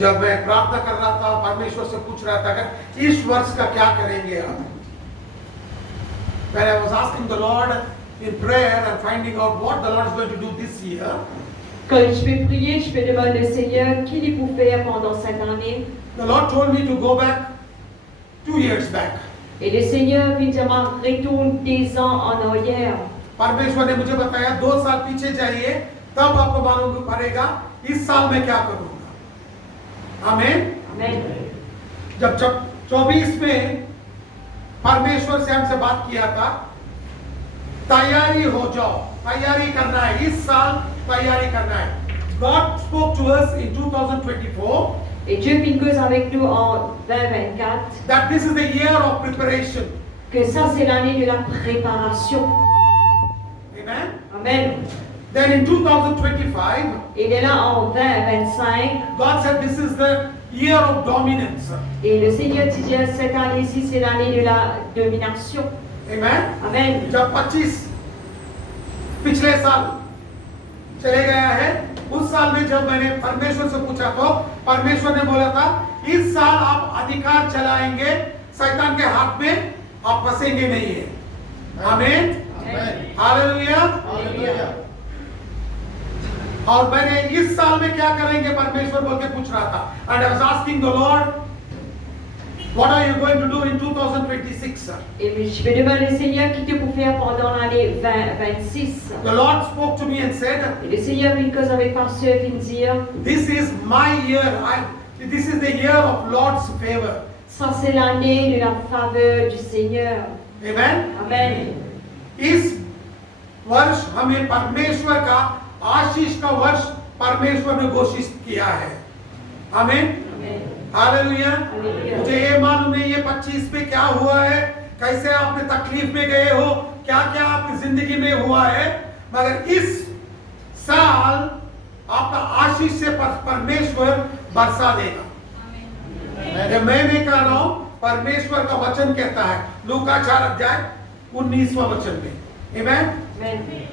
जब मैं प्रार्थना कर रहा था, परमेश्वर से पूछ रहा था कि इस वर्ष का क्या करेंगे आप? When I was asking the Lord in prayer and finding out what the Lord is going to do this year, Quand je vais prier, je vais demander au Seigneur qu'il est pour faire pendant cette année. the Lord told me to go back 2 years back. Et le Seigneur vient dire, retourne 10 ans en arrière. परमेश्वर ने मुझे बताया 2 साल पीछे जाइए, तब आपको मालूम पड़ेगा इस साल में क्या करूंगा। आमीन। Amen. जब 24 में परमेश्वर से हमसे बात किया था, तैयारी हो जाओ, तैयारी करना है, इस साल तैयारी करना है। God spoke to us in 2024 Et Dieu fit une cause avec nous en 2024, that this is the year of preparation. que ça c'est l'année de la préparation. Amen. Amen. Then in 2025, Et de là en 2025, God said this is the year of dominance. et le Seigneur disait, cette année-ci c'est l'année de la domination. Amen. Amen. जब 25 पिछले साल चले गया है, उस साल में जब मैंने परमेश्वर से पूछा तो परमेश्वर ने बोला था इस साल आप अधिकार चलाएंगे, शैतान के हाथ में आप फंसेंगे नहीं है। आमीन। हालेलुया। और मैंने इस साल में क्या करेंगे परमेश्वर बोल के पूछ रहा था, and I was asking the Lord, what are you going to do in 2026, sir? Et je vais demander au Seigneur qui te pour faire pendant l'année 2026. The Lord spoke to me and said, Et le Seigneur fit une cause avec pasteur et vient dire, this is my year. This is the year of Lord's favor. ça c'est l'année de la faveur du Seigneur. Amen. Amen. इस वर्ष हमें परमेश्वर का आशीष का वर्ष परमेश्वर ने घोषित किया है। आमीन। Amen. हालेलुया। हालेलुया। मुझे ये मालूम नहीं है 25 में क्या हुआ है, कैसे आपने तकलीफ में गए हो, क्या क्या आपकी जिंदगी में हुआ है, मगर इस साल आपका आशीष से परमेश्वर बरसा देगा। मैं नहीं कह रहा हूं, परमेश्वर का वचन कहता है, लूका 4 अध्याय 19वां वचन में। Amen. Amen.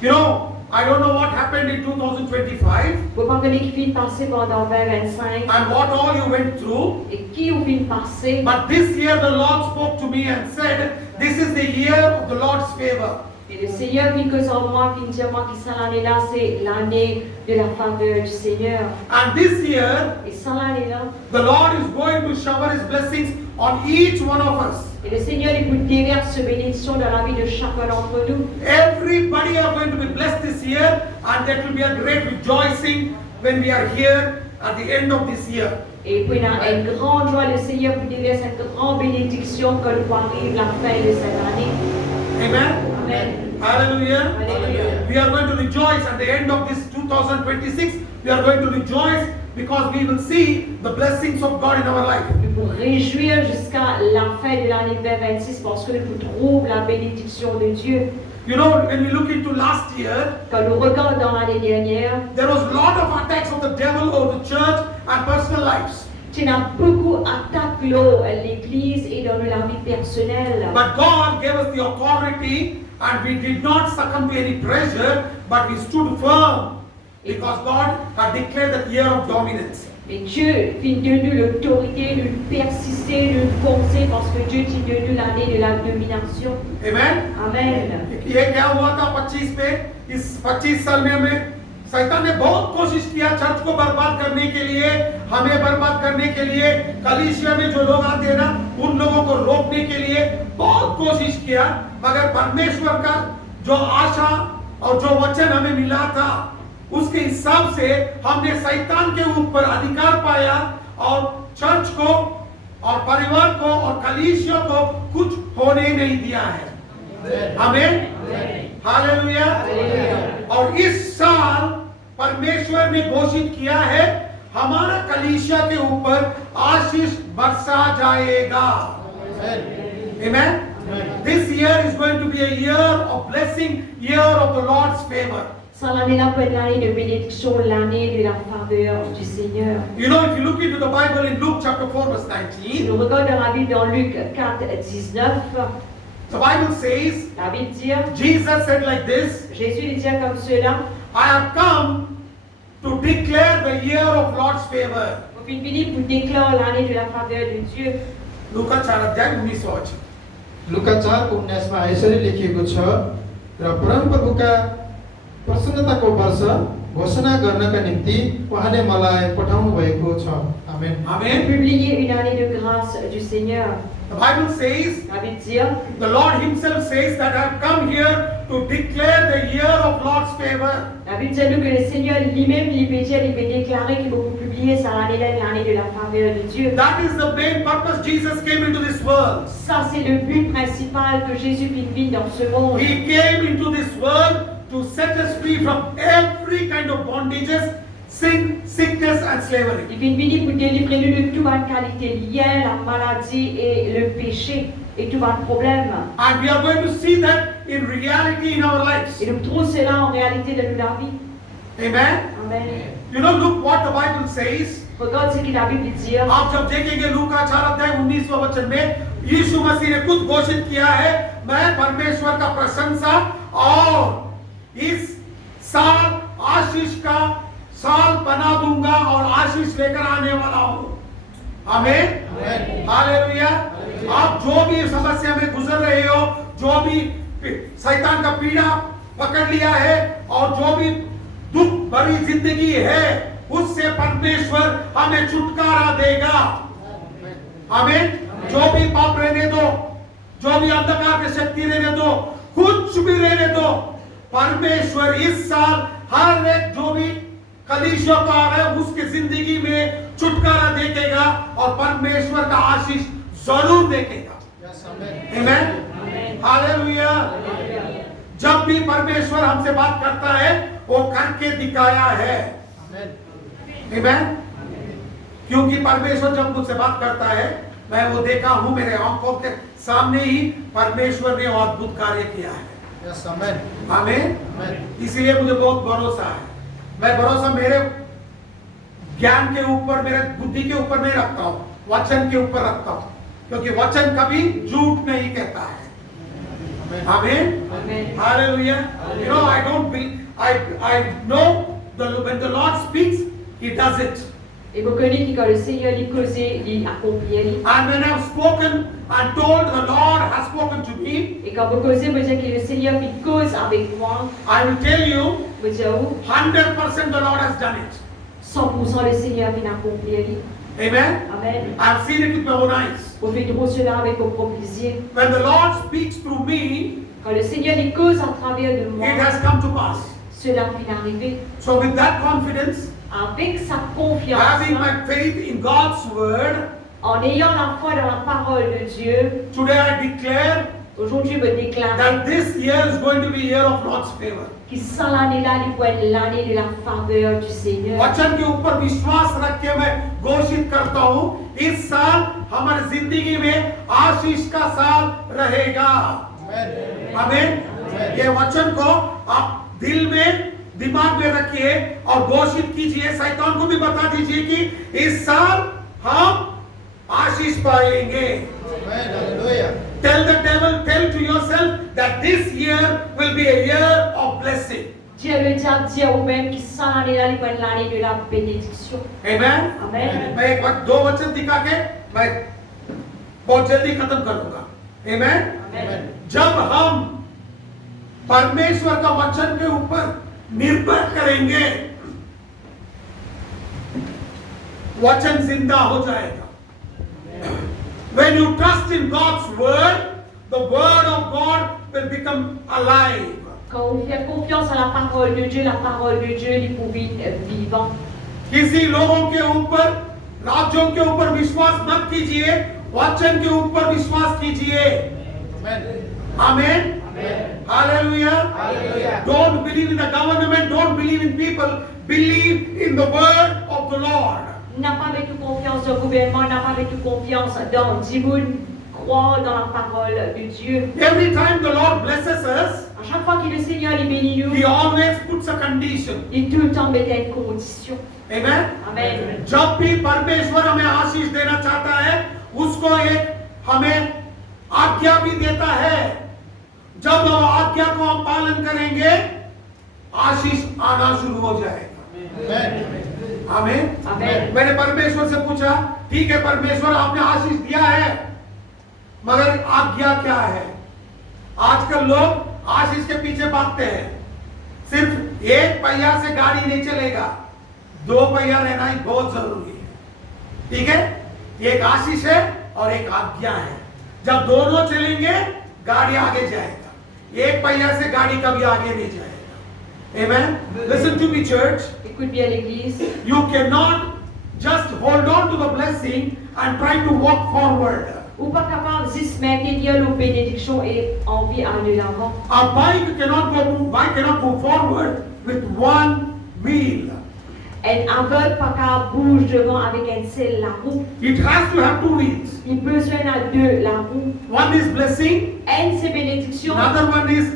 You know, I don't know what happened in 2025 Vous comprenez qui fit passer pendant 2025 and what all you went through, et qui vous fit passer. but this year the Lord spoke to me and said, this is the year of the Lord's favor. Et le Seigneur fit que sur moi, fit dire moi qui cette année-là, c'est l'année de la faveur du Seigneur. And this year, Et cette année-là, the Lord is going to shower His blessings on each one of us. et le Seigneur il vous déverse ses bénédictions dans la vie de chacun d'entre nous. Everybody are going to be blessed this year, and there will be a great rejoicing when we are here at the end of this year. Et puis, il y a une grande joie, le Seigneur vous déverse cette grande bénédiction quand nous arrive la fin de cette année. Amen. Amen. Hallelujah. Hallelujah. We are going to rejoice at the end of this 2026. We are going to rejoice because we will see the blessings of God in our life. Nous pour réjouir jusqu'à la fin de l'année 2026 parce que nous trouvons la bénédiction de Dieu. You know, when we look into last year, Quand nous regardons dans l'année dernière, there was a lot of attacks of the devil over the church and personal lives. il y a beaucoup d'attaques l'église et dans la vie personnelle. But God gave us the authority and we did not succumb to any pressure, but we stood firm because God had declared the year of dominance. Mais Dieu fit de nous l'autorité de persister, de foncer parce que Dieu dit de nous l'année de la domination. Amen. Amen. ये क्या हुआ था 25 में, इस 25 साल में हमें शैतान ने बहुत कोशिश किया चर्च को बर्बाद करने के लिए, हमें बर्बाद करने के लिए, कलीसिया में जो लोग आते हैं ना उन लोगों को रोकने के लिए बहुत कोशिश किया, मगर परमेश्वर का जो आशा और जो वचन हमें मिला था उसके हिसाब से हमने शैतान के ऊपर अधिकार पाया और चर्च को और परिवार को और कलीसिया को कुछ होने नहीं दिया है। आमीन। हालेलुया। और इस साल परमेश्वर ने घोषित किया है हमारा कलीसिया के ऊपर आशीष बरसा जाएगा। Amen. This year is going to be a year of blessing, year of the Lord's favor. Sans l'année-là peut être l'année de bénédiction, l'année de la faveur du Seigneur. You know, if you look into the Bible in Luke chapter 4 verse Si 19, nous regardons la Bible dans Luc 4, 19, the Bible says, la Bible dit, Jesus said like this, Jésus dit comme cela, I have come to declare the year of Lord's favor. Au fini pour déclarer l'année de la faveur de Dieu. लूका 4:19 लुका 4:19 यसरी लेखिएको छ र परमप्रभुका प्रसन्नताको वर्ष घोषणा गर्नका निम्ति उहाँले मलाई पठाउनु भएको छ। आमेन। Amen. Publier une année de grâce du Seigneur. The Bible says, La Bible dit, the Lord himself says that I have come here to declare the year of Lord's favor. la Bible dit nous que le Seigneur lui-même, il veut déclarer qu'il va publier sa l'année de la faveur de Dieu. That is the main purpose Jesus came into this world. Ça, c'est le but principal que Jésus vit dans ce monde. He came into this world to set us free from every kind of bondages, sin, sickness and slavery. Il vient venir pour délivrer nous de toute qualité liée à la maladie et le péché et tout problème. And we are going to see that in reality in our lives. Et nous trouvons cela en réalité dans la vie. Amen. Amen. You know, look what the Bible says. Regarde ce que la Bible dit. आप जब देखेंगे लूका 4:19 वचन में यीशु मसीह ने खुद घोषित किया है, मैं परमेश्वर का प्रशंसा और इस साल आशीष का साल बना दूंगा और आशीष लेकर आने वाला हूँ। आमीन। हालेलुया। आप जो भी समस्या में गुजर रहे हो, जो भी शैतान का पीड़ा पकड़ लिया है और जो भी दुख भरी जिंदगी है, उससे परमेश्वर हमें छुटकारा देगा। आमीन। जो भी पाप रहने दो, जो भी अंधकार की शक्ति रहने दो, कुछ भी रहने दो, परमेश्वर इस साल हर एक जो भी कलीसिया को आ रहा है उसकी जिंदगी में छुटकारा देगा और परमेश्वर का आशीष जरूर देगा। आमीन। हालेलुया। जब भी परमेश्वर हमसे बात करता है वो करके दिखाया है। आमीन। क्योंकि परमेश्वर जब मुझसे बात करता है, मैं वो देखा हूं, मेरे आंखों के सामने ही परमेश्वर ने अद्भुत कार्य किया है। आमीन। इसलिए मुझे बहुत भरोसा है। मैं भरोसा मेरे ज्ञान के ऊपर, मेरे बुद्धि के ऊपर नहीं रखता हूँ, वचन के ऊपर रखता हूँ, क्योंकि वचन कभी झूठ नहीं कहता है। आमीन। Hallelujah. You know, I don't believe, I know when the Lord speaks, He does it. Et vous connaissez que quand le Seigneur lui causait, il accomplit. And when I've spoken and told the Lord has spoken to me, Et quand vous causez, vous dites que le Seigneur il cause avec moi. I will tell you, Vous dites où? 100% the Lord has done it. 100% le Seigneur il accomplit. Amen. Amen. I've seen it with my own eyes. Vous faites trop cela avec vos propres yeux. When the Lord speaks through me, Quand le Seigneur il cause à travers de moi, it has come to pass. cela finit arriver. So with that confidence, Avec sa confiance, having my faith in God's word, en ayant la foi dans la parole de Dieu, today I declare aujourd'hui je me déclare that this year is going to be a year of Lord's favor. कि sans l'année-là, il faut être l'année de la faveur du Seigneur. वचन के ऊपर विश्वास रख के मैं घोषित करता हूँ, इस साल हमारी जिंदगी में आशीष का साल रहेगा। आमीन। ये वचन को आप दिल में, दिमाग में रखिए और घोषित कीजिए, शैतान को भी बता दीजिए कि इस साल हम आशीष पाएंगे। Tell the devil, tell to yourself that this year will be a year of blessing. Dieu le diable dit à vous-même कि sans l'année-là, il faut être l'année de la bénédiction. Amen. Amen. मैं एक बार 2 वचन दिखा के मैं बहुत जल्दी खत्म कर दूंगा। Amen. Amen. जब हम परमेश्वर का वचन के ऊपर निर्भर करेंगे, वचन जिंदा हो जाएगा। When you trust in God's word, the word of God will become alive. Quand on fait confiance à la parole de Dieu il peut être vivant. किसी लोगों के ऊपर, राज्यों के ऊपर विश्वास मत कीजिए, वचन के ऊपर विश्वास कीजिए। आमीन। Hallelujah. Don't believe in the government, don't believe in people, believe in the word of the Lord. N'a pas avec confiance au gouvernement, n'a pas avec confiance dans Dieu, croire dans la parole de Dieu. Every time the Lord blesses us, À chaque fois que le Seigneur il bénit nous, He always puts a condition. il tout le temps met une condition. Amen. Amen. जब भी परमेश्वर हमें आशीष देना चाहता है, उसको एक हमें आज्ञा भी देता है। जब हम आज्ञा को हम पालन करेंगे, आशीष आना शुरू हो जाएगा। आमीन। Amen. मैंने परमेश्वर से पूछा, ठीक है परमेश्वर आपने आशीष दिया है, मगर आज्ञा क्या है? आजकल लोग आशीष के पीछे भागते हैं। सिर्फ एक पहिया से गाड़ी नहीं चलेगा, दो पहिया रहना ही बहुत जरूरी है। ठीक है, एक आशीष है और एक आज्ञा है। जब दोनों चलेंगे गाड़ी आगे जाएगा, एक पहिया से गाड़ी कभी आगे नहीं जाएगा। Amen. Listen to me, church. Écoute bien l'Église. You cannot just hold on to the blessing and try to walk forward. Ou pas capable de se maintenir aux bénédictions et envie à aller l'avant. A bike cannot move forward with one wheel. Un aveugle pas qu'à bouge devant avec un seul la roue. It has to have two wheels. Il besoin à deux la roue. One is blessing, Un c'est bénédiction. another one is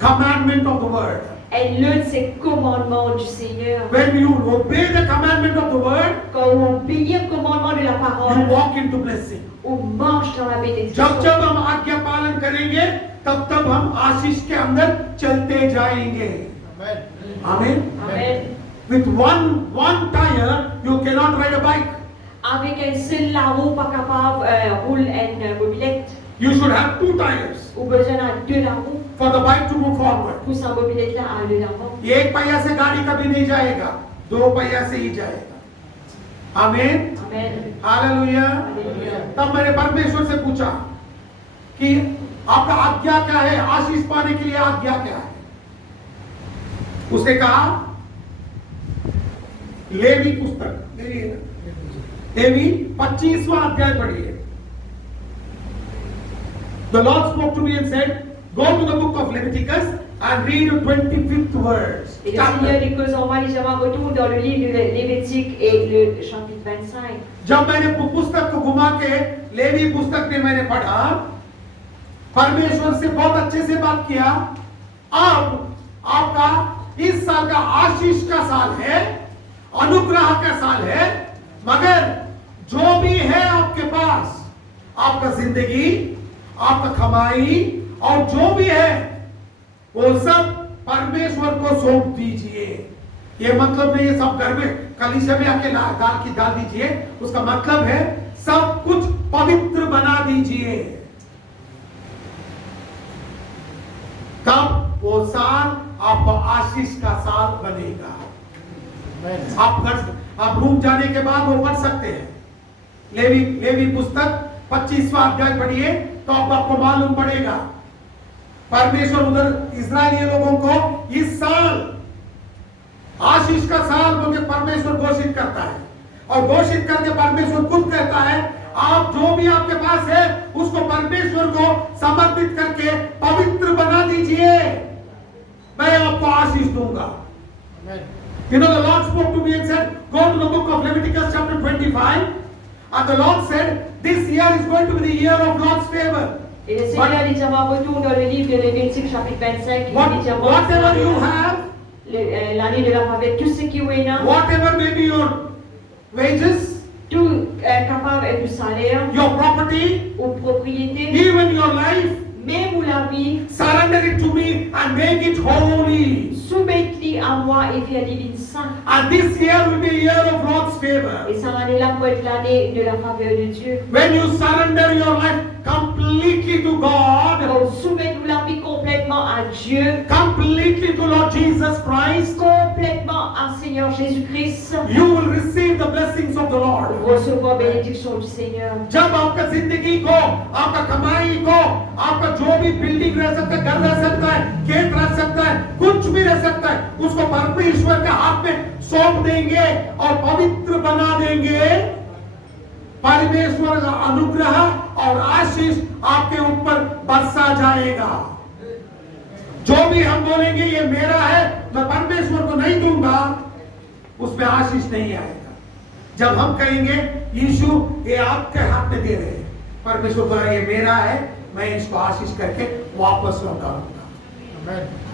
commandment of the word. Et l'autre c'est commandement du Seigneur. When you obey the commandment of the word, Quand on obéit au commandement de la you parole, walk into blessing. on marche dans la bénédiction. जब जब हम आज्ञा पालन करेंगे, तब तब हम आशीष के अंदर चलते जाएंगे। आमीन। Amen. With one tire, you cannot ride a bike. Avec un seul la roue pas capable rouler une mobilette. You should have two tires Ou besoin à deux la roue for the bike to move forward. pour sa mobilette là à aller l'avant. एक पहिया से गाड़ी कभी नहीं जाएगा, दो पहिया से ही जाएगा। आमीन। Amen. हालेलुया। Alléluia. तब मैंने परमेश्वर से पूछा कि आपका आज्ञा क्या है, आशीष पाने के लिए आज्ञा क्या है? उसने कहा लेवी पुस्तक, लेवी 25वां अध्याय पढ़िए। The Lord spoke to me and said, go to the book of Leviticus and read the 25th verse. Et le Seigneur dit que envoie les gens retourne dans le livre de Lévitique et le chapitre 25. जब मैंने पुस्तक को घुमा के लेवी पुस्तक में मैंने पढ़ा, परमेश्वर से बहुत अच्छे से बात किया। अब आपका इस साल का आशीष का साल है, अनुग्रह का साल है, मगर जो भी है आपके पास, आपका जिंदगी, आपका कमाई और जो भी है, वो सब परमेश्वर को सौंप दीजिए। ये मतलब नहीं है सब घर में कलीसिया में आके डाल दीजिए। उसका मतलब है सब कुछ पवित्र बना दीजिए। तब वो साल आपको आशीष का साल बनेगा। आप रूम जाने के बाद वो पढ़ सकते हैं। लेवी पुस्तक 25वां अध्याय पढ़िए तो आपको मालूम पड़ेगा। परमेश्वर उधर इस्राएली लोगों को इस साल आशीष का साल बोलकर परमेश्वर घोषित करता है, और घोषित करके परमेश्वर खुद कहता है आप जो भी आपके पास है उसको परमेश्वर को समर्पित करके पवित्र बना दीजिए, मैं आपको आशीष दूंगा। You know, the Lord spoke to me and said, go to the book of Leviticus chapter 25. And the Lord said, this year is going to be the year of God's favor. Et le Seigneur dit retourne dans le livre de Lévitique chapitre 25. Whatever you have, l'année de la faveur, tout ce qui est là, whatever may be your wages, tout capable du salaire, your property, ou propriété, even your life, même ou la vie, surrender it to me and make it holy. soumettez-les à moi et faire divine saint. And this year will be a year of God's favor. Et ça année là pour être l'année de la faveur de Dieu. When you surrender your life completely to God, Donc soumettez la vie complètement à Dieu, completely to Lord Jesus Christ, complètement à Seigneur Jésus-Christ, you will receive the blessings of the Lord. recevoir bénédiction du Seigneur. जब आपका जिंदगी को, आपका कमाई को, आपका जो भी बिल्डिंग रह सकता है, घर रह सकता है, खेत रह सकता है, कुछ भी रह सकता है, उसको परमेश्वर के हाथ में सौंप देंगे और पवित्र बना देंगे, परमेश्वर का अनुग्रह और आशीष आपके ऊपर बरसा जाएगा। जो भी हम बोलेंगे ये मेरा है, मैं परमेश्वर को नहीं दूंगा, उसमें आशीष नहीं आएगा। जब हम कहेंगे यीशु ये आपके हाथ में दे रहे हैं, परमेश्वर बोला ये मेरा है, मैं इसको आशीष करके वापस लौटाऊंगा।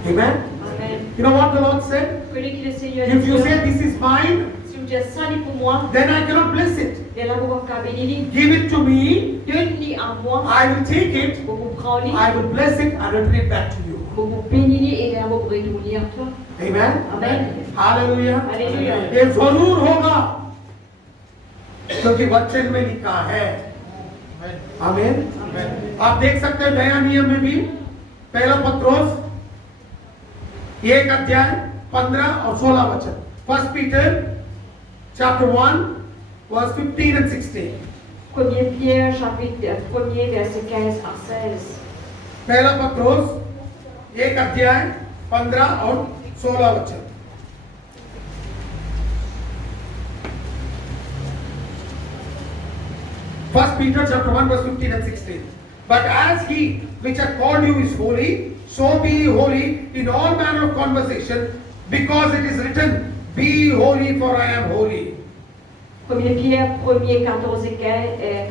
Amen. Amen. You know what the Lord said? Connais que le Seigneur If you dit, say this is mine, si vous dites ça, c'est pour moi, then I cannot bless it. et là vous pouvez bénir, Give it to me, donne-les à moi, I will take it, vous vous prenez, I will bless it and return it back to you. vous vous bénissez et là vous pourrez retourner à toi. Amen. Amen. Hallelujah. Hallelujah. ये जरूर होगा क्योंकि वचन में लिखा है। आमीन। आप देख सकते हैं नया नियम में भी पहला पत्रोस 1 अध्याय 15 और 16 वचन। 1 Peter chapter 1 verse 15 and 16। 1 Pierre, chapitre 1er, verset 15 à 16. पहला पत्रोस 1 अध्याय 15 और 16 वचन। First Peter chapter 1 verse 15 and 16. But as he which hath called you is holy, so be ye holy in all manner of conversation, because it is written, be ye holy, for I am holy. 1 Pierre 1er, 14 et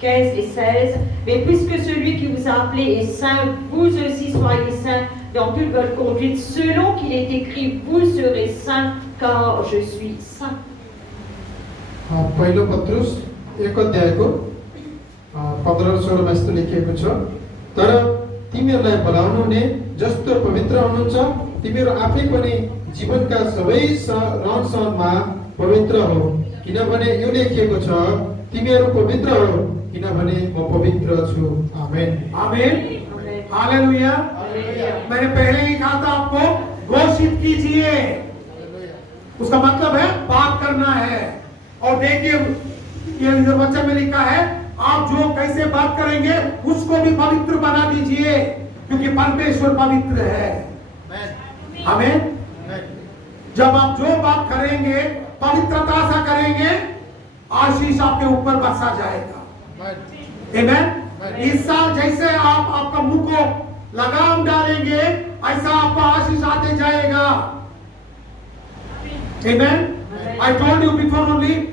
15 et 16. Mais puisque celui qui vous a appelé est saint, vous aussi soyez saints dans toute votre conduite, selon qu'il est écrit, vous serez saints, car je suis saint. पहिलो पत्रुस 1 अध्यायको 15 र 16 मा यस्तो लेखिएको छ, तर तिमीहरूलाई बोलाउनु हुने जस्तो पवित्र हुनुहुन्छ, तिमीहरू आफै पनि जीवनका सबै रहन सहनमा पवित्र हो, किनभने यो लेखिएको छ, तिमीहरू पवित्र हो किनभने म पवित्र छु। आमेन। आमीन। Amen. हालेलुया। मैंने पहले ही कहा था आपको घोषित कीजिए, उसका मतलब है बात करना है। और देखिए ये वचन में लिखा है, आप जो कैसे बात करेंगे उसको भी पवित्र बना दीजिए, क्योंकि परमेश्वर पवित्र है। आमीन। जब आप जो बात करेंगे पवित्रता से करेंगे, आशीष आपके ऊपर बरसा जाएगा। आमीन। इस साल जैसे आप आपका मुंह को लगाम डालेंगे, ऐसा आपको आशीष आते जाएगा। Amen. I told you before only,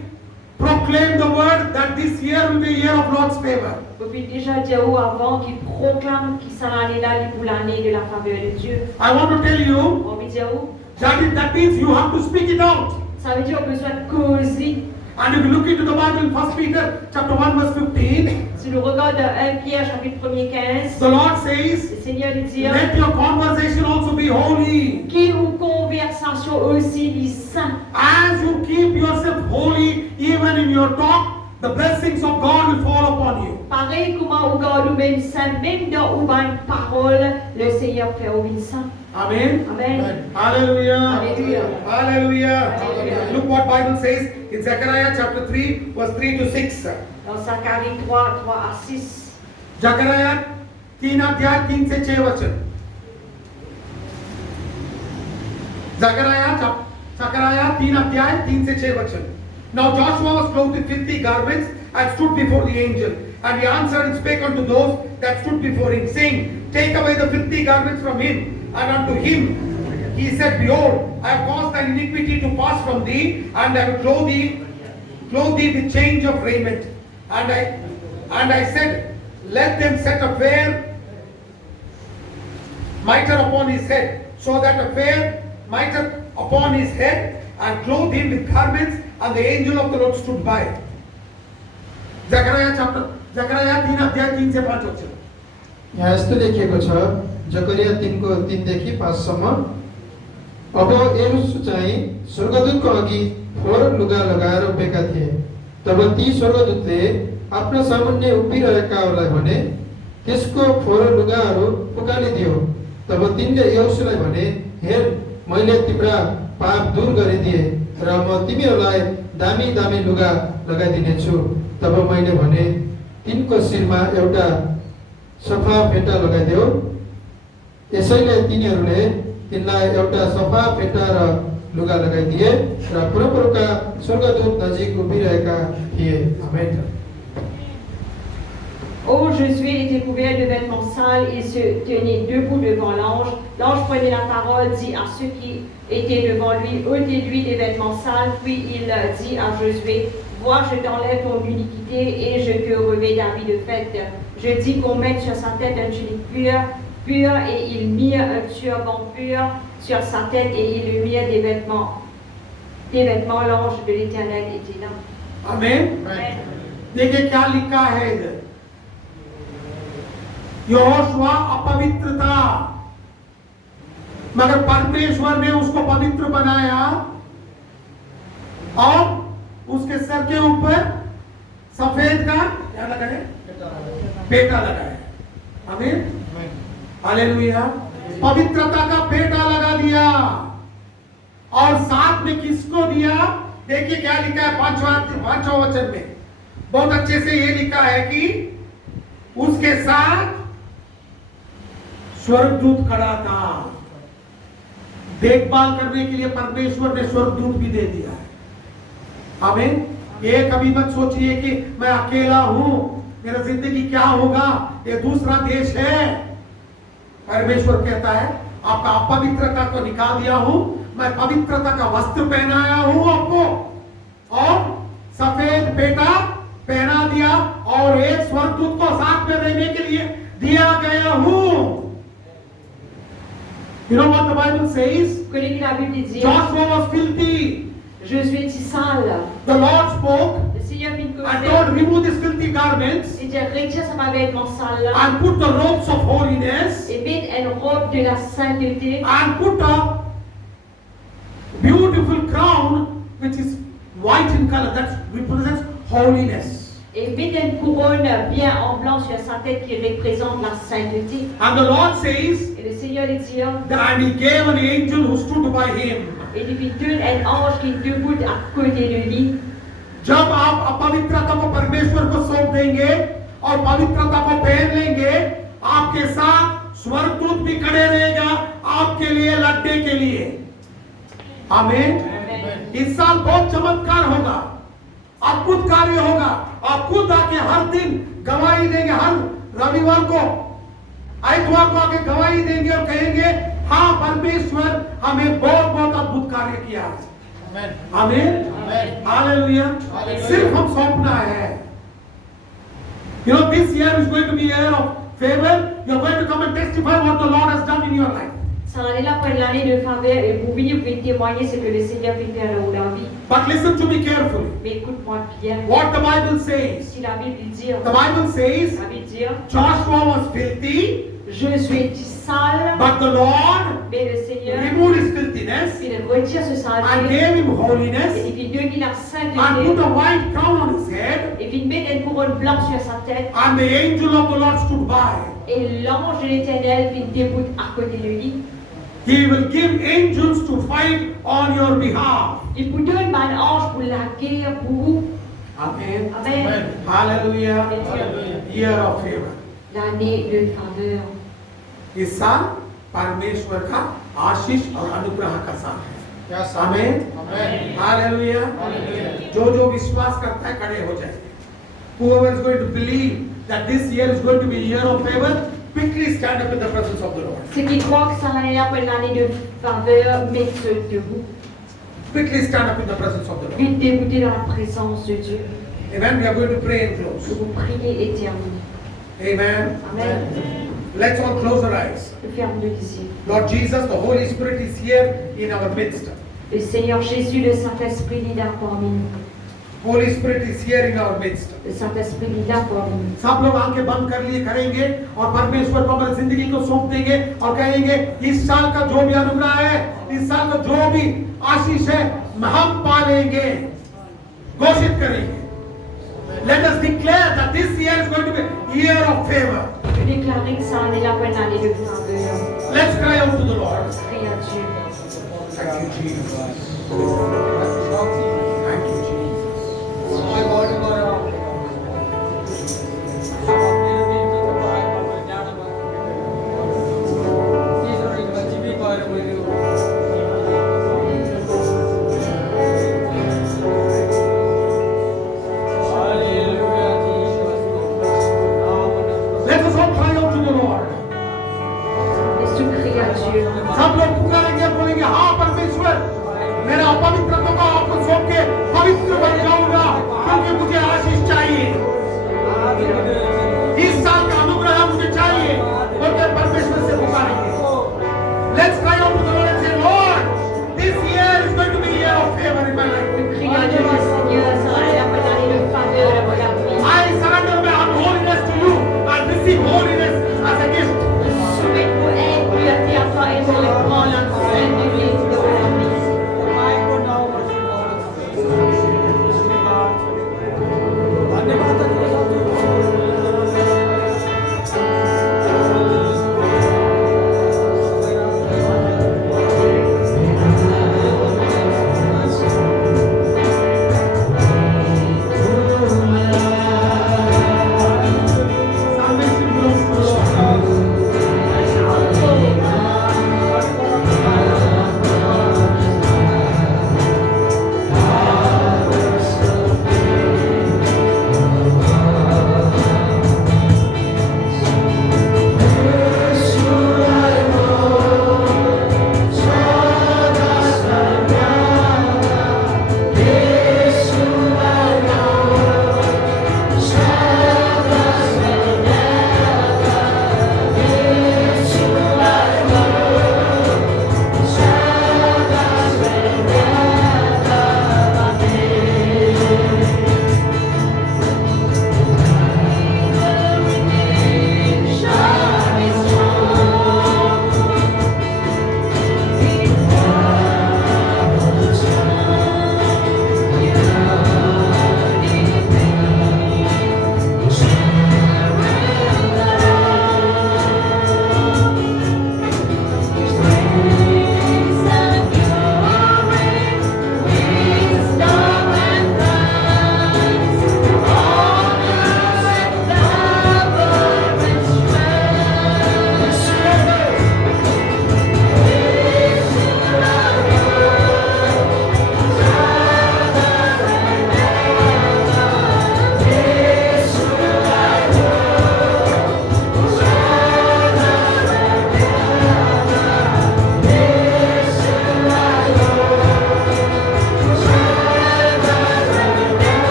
proclaim the word that this year will be a year of Lord's favor. Depuis déjà dire avant qu'il proclame qu'il sera l'année pour l'année de la faveur de Dieu. I want to tell you On veut dire that means you have to speak it out. ça veut dire qu'on a besoin de causer. And if you look into the Bible in 1 Peter chapter 1 verse 15, Si nous regardons 1 Pierre chapitre 1er 15, the Lord says, le Seigneur nous dit let your conversation also be holy. qui ou conversation aussi les saints. As you keep yourself holy, even in your talk, the blessings of God will fall upon you. Pareil comment on garde même saint, même dans une parole, le Seigneur fait au saint. Amen. Amen. Hallelujah. Hallelujah. Hallelujah. Hallelujah. Look what Bible says in Zechariah chapter 3 verse 3 to 6. Dans Zacharie 3, 3 à 6. जकरयाह 3 अध्याय 3 से 6 वचन। जकरयाह 3 अध्याय 3 से 6 वचन। Now Joshua was clothed with filthy garments and stood before the angel. And he answered and spake unto those that stood before him, saying, Take away the filthy garments from him. And unto him he said, Behold, I have caused thine iniquity to pass from thee, and I will clothe thee with change of raiment. And I said, Let them set a fair mitre upon his head, so that a fair mitre upon his head, and clothe him with garments, and the angel of the Lord stood by. जकरयाह 3 अध्याय 3 से 5 वचन। यहाँ यस्तो लेखिएको छ, जकरिया 3 को 3 देखि 5 सम्म। अब एलुस चाहिँ स्वर्गदूतको अघि फोहोर लुगा लगाएर उभिएका थिए। तब ती स्वर्गदूतले आफ्नो सामुन्ने उभिरहेकाहरूलाई भने, त्यसको फोहोर लुगाहरू फुकालिदियो। तब तिनले यहोशूलाई भने, हेर, मैले तिम्रा पाप दूर गरिदिए र म तिमीहरूलाई दामी दामी लुगा लगाइदिनेछु। तब मैले भने, तिनको शिरमा एउटा सफा फेटा लगाइदेऊ। यसैले तिनीहरूले तिनलाई एउटा सफा फेटा र लुगा लगाइदिए र परमप्रभुका स्वर्गदूत नजिक उभिरहेका थिए। आमेन। Ô Josué était couvert de vêtements sales et se tenait debout devant l'ange. L'ange prenait la parole, dit à ceux qui étaient devant lui, ôtez-lui les vêtements sales. Puis il dit à Josué, vois, je t'enlève ton iniquité et je te revêts d'habits de fête. Je dis qu'on mette sur sa tête un tunique pur, et ils mirent un turban pur sur sa tête et ils lui mirent des vêtements. L'ange de l'Éternel était là. आमेन। Amen. देखिए क्या लिखा है इधर, यहोशुआ अपवित्र था, मगर परमेश्वर ने उसको पवित्र बनाया और उसके सर के ऊपर सफेद का क्या लगाया? पेटा लगाया। आमीन, हालेलुया। पवित्रता का पेटा लगा दिया और साथ में किसको दिया? देखिए क्या लिखा है पांचवां वचन में, बहुत अच्छे से ये लिखा है कि उसके साथ स्वर्गदूत खड़ा था। देखभाल करने के लिए परमेश्वर ने स्वर्गदूत भी दे दिया है। आमीन। ये कभी मत सोचिए कि मैं अकेला हूं, मेरा जिंदगी क्या होगा, ये दूसरा देश है। परमेश्वर कहता है आपका अपवित्रता को निकाल दिया हूं, मैं पवित्रता का वस्त्र पहनाया हूं आपको और सफेद पेटा पहना दिया और एक स्वर्गदूत को साथ में रहने के लिए दिया गया हूं। You know what the Bible says? Vous connaissez que la Bible dit Joshua was filthy. Josué était sale. The Lord spoke Le Seigneur fit une and told, remove these filthy garments Il dit retire sa vêtement sale là and put the robes of holiness et mets une robe de la sainteté and put a beautiful crown which is white in color, that represents holiness. et mets une couronne bien en blanc sur sa tête qui représente la sainteté. And the Lord says, Et le Seigneur lui dit and he gave an angel who stood by him. et il lui donne un ange qui est debout à côté de lui. जब आप अपवित्रता को परमेश्वर को सौंप देंगे और पवित्रता को पहन लेंगे, आपके साथ स्वर्गदूत भी खड़े रहेगा आपके लिए लड़ने के लिए। आमीन। इस साल बहुत चमत्कार होगा, अद्भुत कार्य होगा। आप खुद आके हर दिन गवाही देंगे, हर रविवार को आइतवार को आके गवाही देंगे और कहेंगे हाँ परमेश्वर हमें बहुत बहुत अद्भुत कार्य किया है। आमीन, हालेलुया। सिर्फ हम सौंपना है। You know, this year is going to be a year of favor. You are going to come and testify what the Lord has done in your life. Cette année-là, pour l'année de faveur, et vous venez, vous pouvez témoigner ce que le Seigneur fait faire dans la vie. But listen to me carefully. Mais écoute-moi bien. What the Bible says. Si la Bible dit, The Bible says la Bible dit, Joshua was filthy, Josué était sale, but the Lord mais le Seigneur, removed his filthiness il retire ce and saleté, gave him holiness et il donne la and sainteté, put a white crown on his head, et il met une couronne blanche sur sa tête, and the angel of the Lord stood by. et l'ange de l'Éternel vient debout à côté de lui. He will give angels to fight on your behalf. Il vous donne un ange pour la guerre pour vous. Amen. Amen. Hallelujah. Hallelujah. Year of favor. L'année de faveur. इस साल परमेश्वर का आशीष और अनुग्रह का साल है। Yes, आमेन। Amen. Hallelujah. जो विश्वास करता है खड़े हो जाएंगे। Whoever is going to believe that this year is going to be a year of favor, quickly stand up in the presence of the Lord. Ceux qui croient que cette année-là pour l'année de faveur, mettez-se debout. Quickly stand up in the presence of the Lord. Vite débouter dans la présence de Dieu. Amen. We are going to pray and Que close. vous priez et terminez. Amen. Amen. Let's all close our eyes. Ferme le lycée. Lord Jesus, the Holy Spirit is here in our midst. Le Seigneur Jésus, le Saint-Esprit, il est là parmi nous. Holy Spirit is here in our midst. Le Saint-Esprit, il est là parmi nous. सब लोग आंखें बंद कर लिए करेंगे और परमेश्वर को हमारी जिंदगी को सौंप देंगे और कहेंगे इस साल का जो भी अनुग्रह है, इस साल का जो भी आशीष है, हम पालेंगे, घोषित करेंगे। Let us declare that this year is going to be a year of favor. Je déclare que ça est là pour l'année de faveur. Let's cry out to the Lord. Prie à Dieu. Thank you, Jesus.